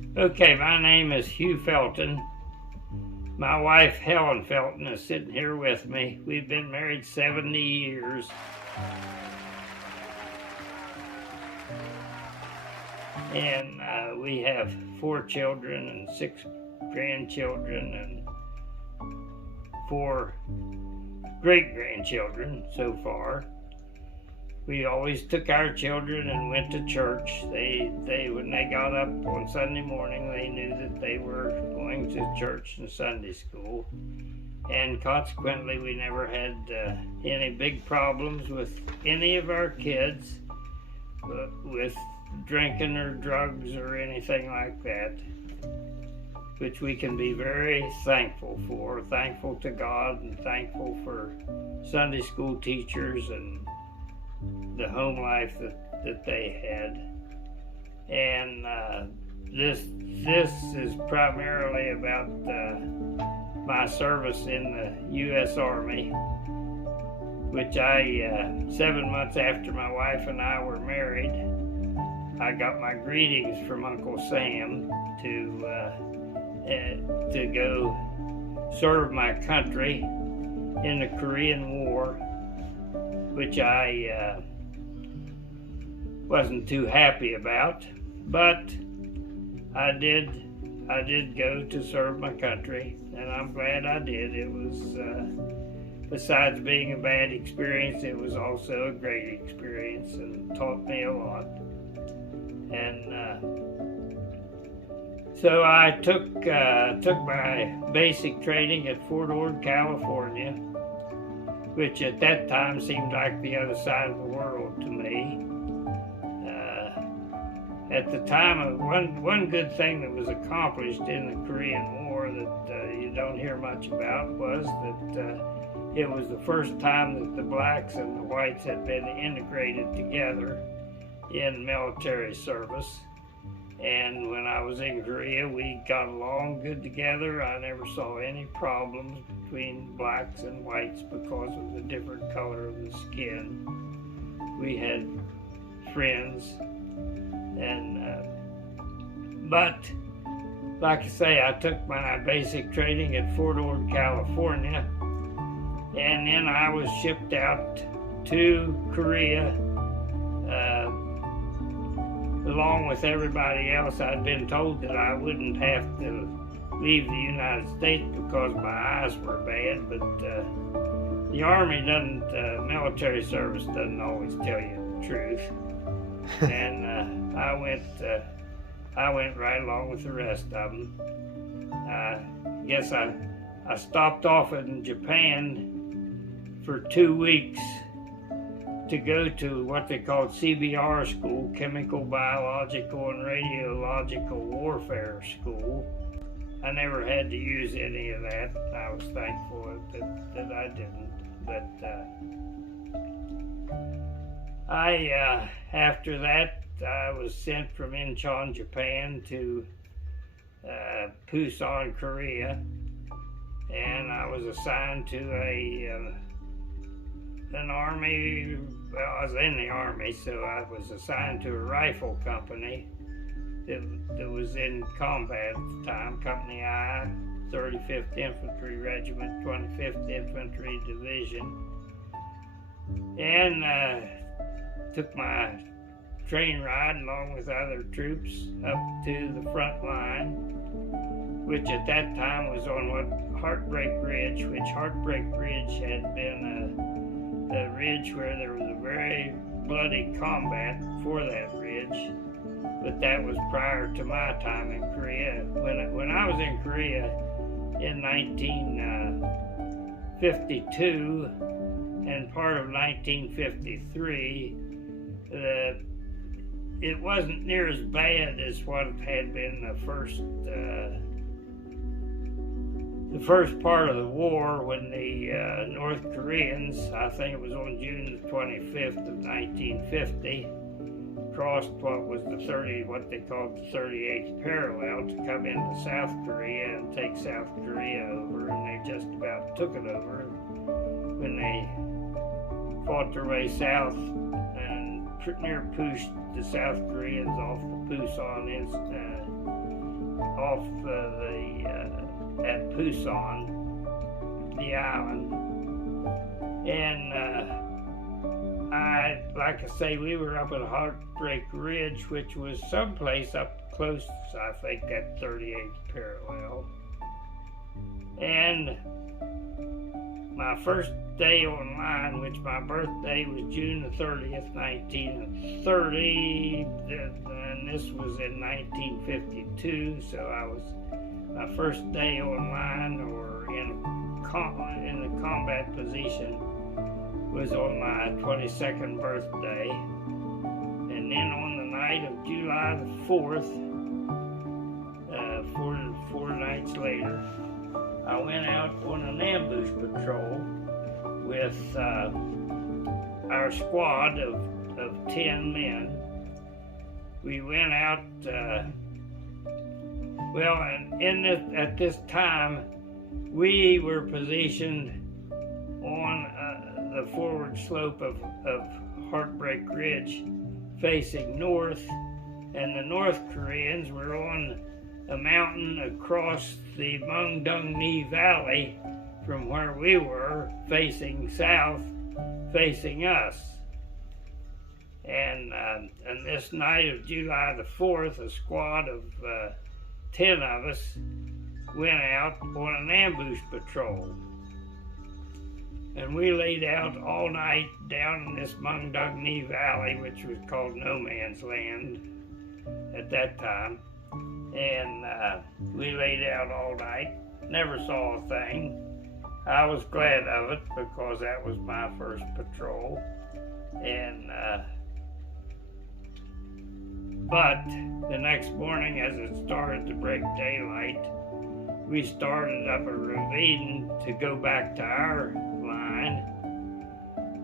Okay, my name is Hugh Felton. My wife, Helen Felton, is sitting here with me. We've been married 70 years. And we have 4 children and 6 grandchildren and 4 great-grandchildren so far. We always took our children and went to church. They when they got up on Sunday morning, they knew that they were going to church and Sunday school. And consequently, we never had any big problems with any of our kids with drinking or drugs or anything like that, which we can be very thankful for. Thankful to God and thankful for Sunday school teachers and the home life that they had. And this is primarily about my service in the U.S. Army, which 7 months after my wife and I were married, I got my greetings from Uncle Sam to go serve my country in the Korean War, which I wasn't too happy about, but I did go to serve my country, and I'm glad I did. It was, besides being a bad experience, it was also a great experience and taught me a lot. And so I took my basic training at Fort Ord, California, which at that time seemed like the other side of the world to me. At the time, one good thing that was accomplished in the Korean War that you don't hear much about was that it was the first time that the blacks and the whites had been integrated together in military service. And when I was in Korea, we got along good together. I never saw any problems between blacks and whites because of the different color of the skin. We had friends, and but like I say, I took my basic training at Fort Ord, California, and then I was shipped out to Korea along with everybody else. I'd been told that I wouldn't have to leave the United States because my eyes were bad, but the Army military service doesn't always tell you the truth. And I went right along with the rest of them. I guess I stopped off in Japan for 2 weeks to go to what they called CBR school, Chemical, Biological, and Radiological Warfare School. I never had to use any of that. I was thankful that I didn't. But after that, I was sent from Incheon, Japan to Busan, Korea, and I was assigned to an army. Well, I was in the Army, so I was assigned to a rifle company that was in combat at the time, Company I, 35th Infantry Regiment, 25th Infantry Division, and took my train ride along with other troops up to the front line, which at that time was on what Heartbreak Ridge, which Heartbreak Ridge had been a ridge where there was a very bloody combat for that ridge, but that was prior to my time in Korea. When I was in Korea in 1952 and part of 1953, it wasn't near as bad as what it had been the first part of the war, when the North Koreans, I think it was on June the 25th of 1950, crossed what they called the 38th parallel to come into South Korea and take South Korea over, and they just about took it over when they fought their way south and near pushed the South Koreans off the Busan off at Pusan, the island. And like I say, we were up at Heartbreak Ridge, which was someplace up close, I think, at 38th parallel. And my first day online, which my birthday was June the 30th, 1930, and this was in 1952, so my first day online or in the combat position was on my 22nd birthday. And then on the night of July the 4th, four nights later, I went out on an ambush patrol with our squad of 10 men. We went out, at this time, we were positioned on the forward slope of Heartbreak Ridge facing north, and the North Koreans were on a mountain across the Mungdung-ni Valley from where we were, facing south, facing us. And this night of July the 4th, a squad of 10 of us went out on an ambush patrol. And we laid out all night down in this Mungdung-ni Valley, which was called No Man's Land at that time. And we laid out all night, never saw a thing. I was glad of it because that was my first patrol. And but the next morning, as it started to break daylight, we started up a ravine to go back to our line,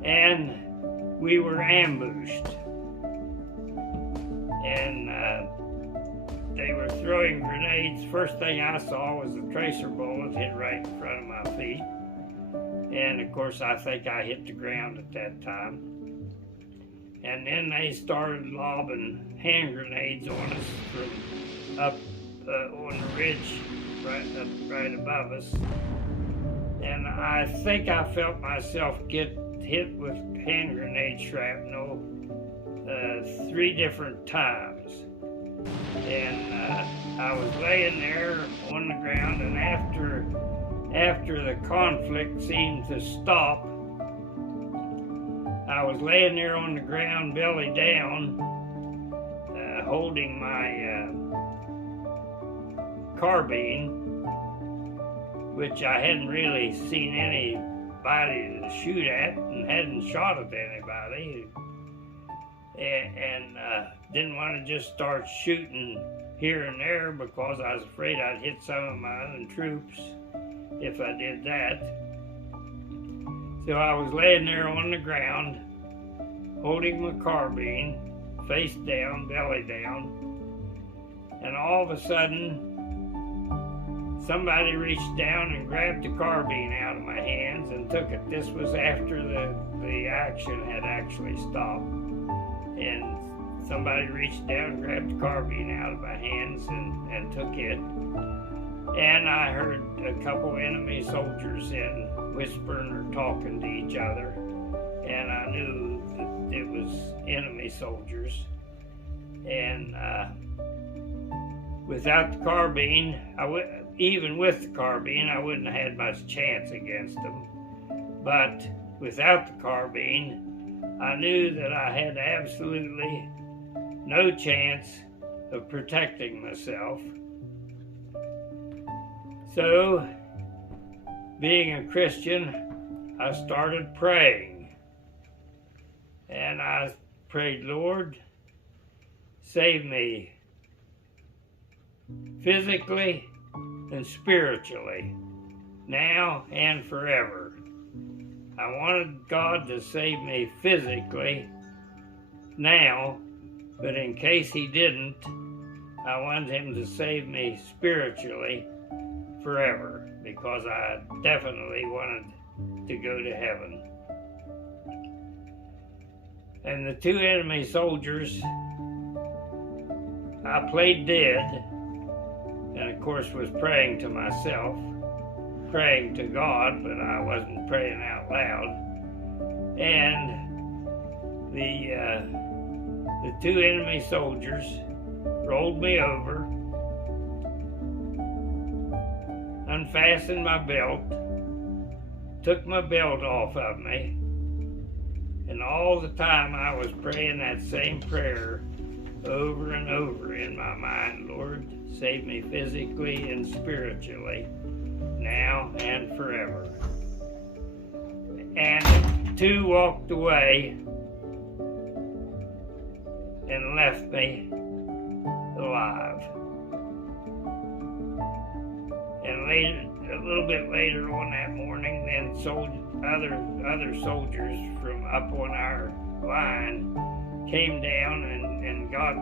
and we were ambushed. And they were throwing grenades. First thing I saw was a tracer bullet hit right in front of my feet. And of course, I think I hit the ground at that time. And then they started lobbing hand grenades on us from up on the ridge right above us. And I think I felt myself get hit with hand grenade shrapnel 3 different times. And I was laying there on the ground, and after the conflict seemed to stop, I was laying there on the ground, belly down, holding my carbine, which I hadn't really seen anybody to shoot at and hadn't shot at anybody. And didn't want to just start shooting here and there because I was afraid I'd hit some of my own troops if I did that. So I was laying there on the ground, holding my carbine, face down, belly down, and all of a sudden, somebody reached down and grabbed the carbine out of my hands and took it. This was after the action had actually stopped. And somebody reached down and grabbed the carbine out of my hands and took it. And I heard a couple enemy soldiers whispering or talking to each other. And I knew that it was enemy soldiers. And without the carbine, even with the carbine, I wouldn't have had much chance against them. But without the carbine, I knew that I had absolutely no chance of protecting myself. So, being a Christian, I started praying. And I prayed, Lord, save me physically and spiritually, now and forever. I wanted God to save me physically now, but in case He didn't, I wanted Him to save me spiritually forever, because I definitely wanted to go to heaven. And the 2 enemy soldiers, I played dead, and of course was praying to myself, praying to God, but I wasn't praying out loud. And the two enemy soldiers rolled me over, unfastened my belt, took my belt off of me, and all the time I was praying that same prayer over and over in my mind: Lord, save me physically and spiritually, now and forever. And the two walked away and left me alive. And later, a little bit later on that morning, then other soldiers from up on our line came down and got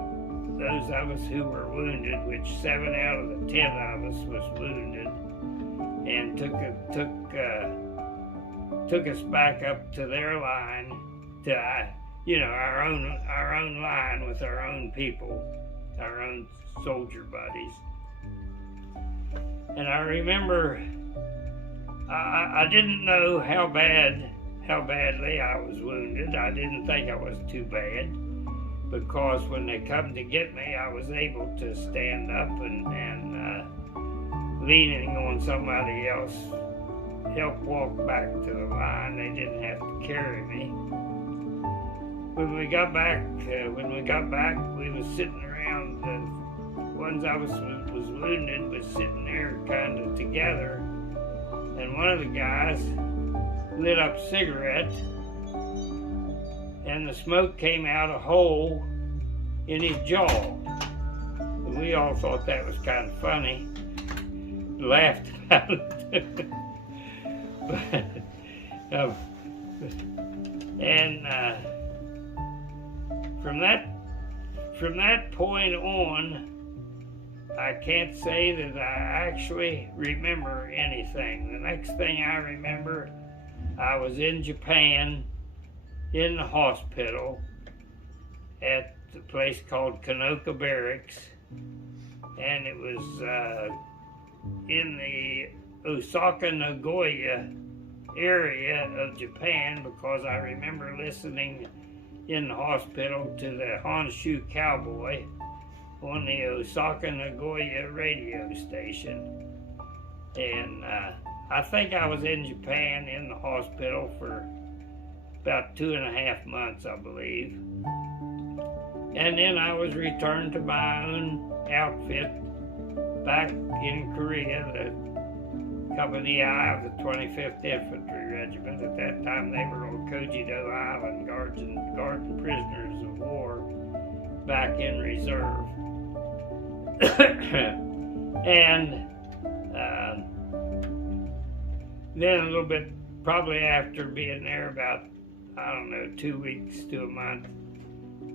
those of us who were wounded, which 7 out of the 10 of us was wounded, and took us back up to their line, to our own line with our own people, our own soldier buddies. And I remember I didn't know how badly I was wounded. I didn't think I was too bad, because when they come to get me, I was able to stand up and leaning on somebody else, help walk back to the line. They didn't have to carry me. When we got back, we was sitting around. The ones I was wounded was sitting there kind of together, and one of the guys lit up a cigarette, and the smoke came out a hole in his jaw. And we all thought that was kind of funny, laughed about it. From that point on, I can't say that I actually remember anything. The next thing I remember, I was in Japan, in the hospital, at the place called Kanoka Barracks, and it was in the Osaka, Nagoya area of Japan, because I remember listening in the hospital to the Honshu Cowboy on the Osaka, Nagoya radio station. And I think I was in Japan in the hospital for about 2.5 months, I believe. And then I was returned to my own outfit back in Korea, the Company I of the 25th Infantry Regiment. At that time, they were on Kojido Island, guarding prisoners of war back in reserve. And then a little bit, probably after being there about, 2 weeks to a month,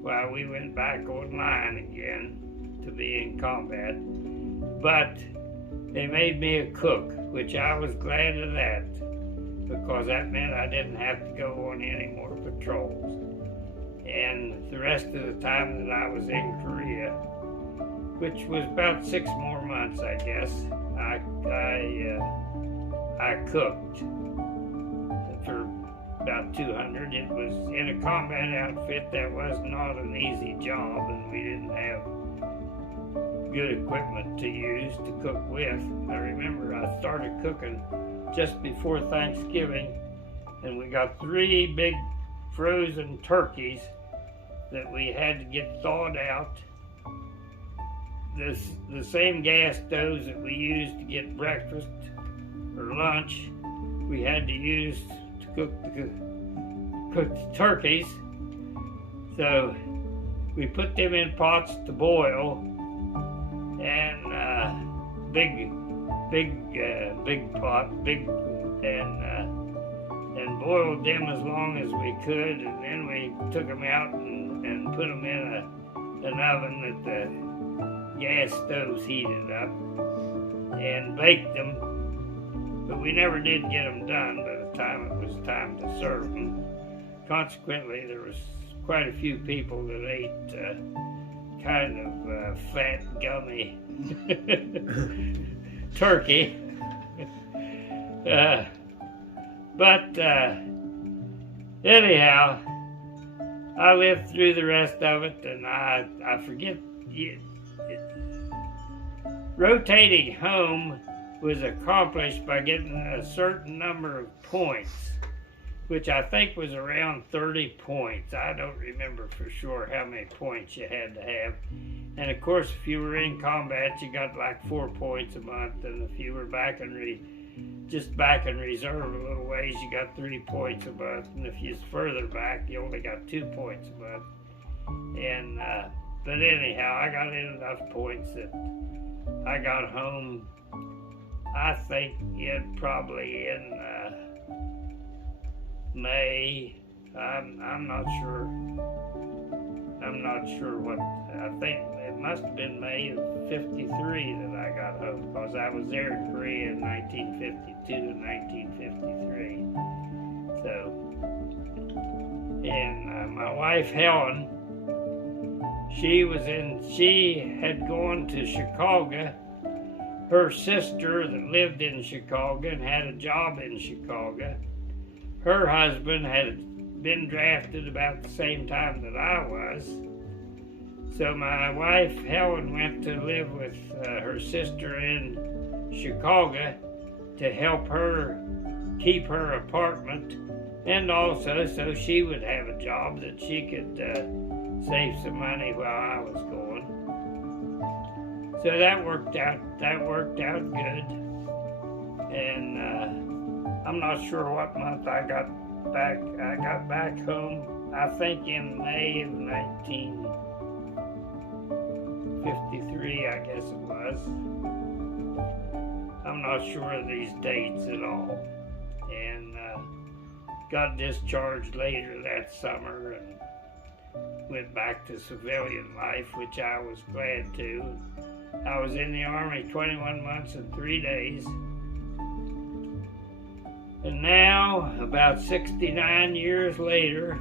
well, we went back online again to be in combat. But they made me a cook, which I was glad of that, because that meant I didn't have to go on any more patrols. And the rest of the time that I was in Korea, which was about 6 more months, I guess, I cooked for about 200. It was in a combat outfit. That was not an easy job, and we didn't have good equipment to use to cook with. I remember I started cooking just before Thanksgiving, and we got 3 big frozen turkeys that we had to get thawed out. The same gas stoves that we used to get breakfast or lunch, we had to use to cook the turkeys. So we put them in pots to boil, and big pot, and boiled them as long as we could, and then we took them out and put them in an oven that the gas stoves heated up, and baked them. But we never did get them done by the time it was time to serve them. Consequently, there was quite a few people that ate kind of fat, gummy turkey. But anyhow, I lived through the rest of it, and I forget. Rotating home was accomplished by getting a certain number of points, which I think was around 30 points. I don't remember for sure how many points you had to have. And of course, if you were in combat, you got like 4 points a month, and if you were back just back in reserve a little ways, you got 3 points a month, and if you was further back, you only got 2 points a month. And but anyhow, I got in enough points that I got home, I think probably in May. I'm not sure. I'm not sure what. I think it must have been May of '53 that I got home, because I was there in Korea in 1952 and 1953. So, and my wife Helen, she had gone to Chicago. Her sister that lived in Chicago and had a job in Chicago, her husband had been drafted about the same time that I was. So my wife Helen went to live with her sister in Chicago to help her keep her apartment, and also so she would have a job that she could save some money while I was going. So that worked out good. And I'm not sure what month I got back. I got back home, I think in May of 1953, I guess it was. I'm not sure of these dates at all. And got discharged later that summer and went back to civilian life, which I was glad to. I was in the Army 21 months and 3 days. And now, about 69 years later,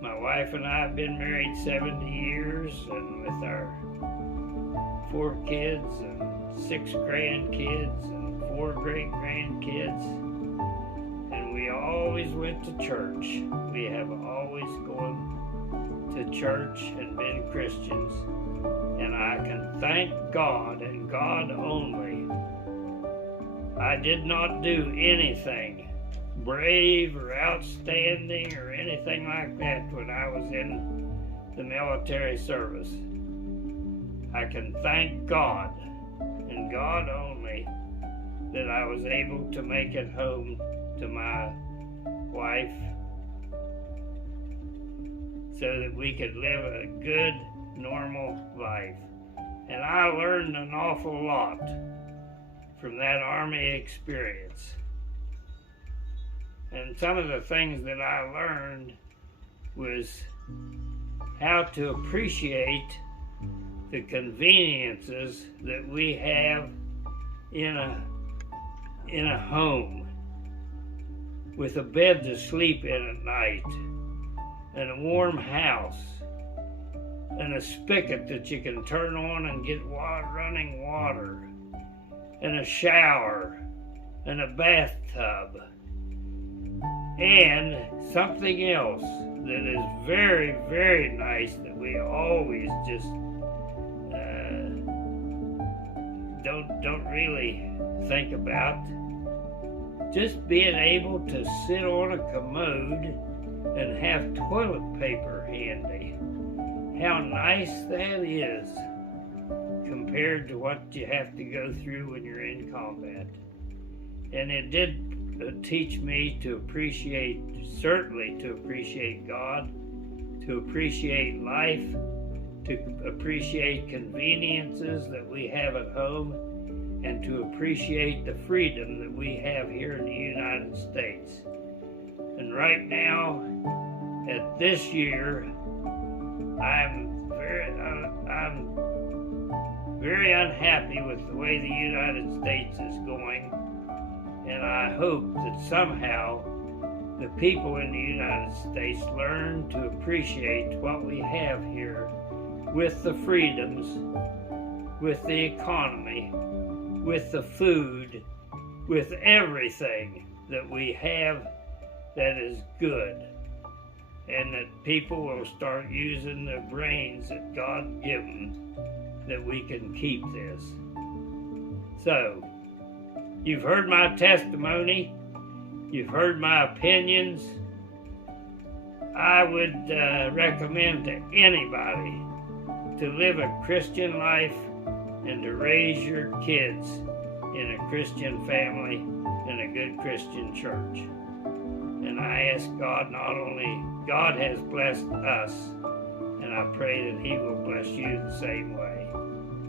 my wife and I have been married 70 years, and with our 4 kids and 6 grandkids and 4 great-grandkids. And we always went to church. We have always gone to church and been Christians. And I can thank God and God only. I did not do anything brave or outstanding or anything like that when I was in the military service. I can thank God and God only that I was able to make it home to my wife so that we could live a good, normal life. And I learned an awful lot from that Army experience. And some of the things that I learned was how to appreciate the conveniences that we have in a home, with a bed to sleep in at night, and a warm house, and a spigot that you can turn on and get running water, and a shower, and a bathtub, and something else that is very, very nice that we always just don't really think about. Just being able to sit on a commode and have toilet paper handy. How nice that is compared to what you have to go through when you're in combat. And it did teach me to appreciate, certainly to appreciate God, to appreciate life, to appreciate conveniences that we have at home, and to appreciate the freedom that we have here in the United States. And right now, at this year, I'm very unhappy with the way the United States is going, and I hope that somehow the people in the United States learn to appreciate what we have here with the freedoms, with the economy, with the food, with everything that we have that is good. And that people will start using the brains that God gave them, that we can keep this. So, you've heard my testimony. You've heard my opinions. I would recommend to anybody to live a Christian life and to raise your kids in a Christian family in a good Christian church. And I ask God, not only God has blessed us, and I pray that He will bless you the same way.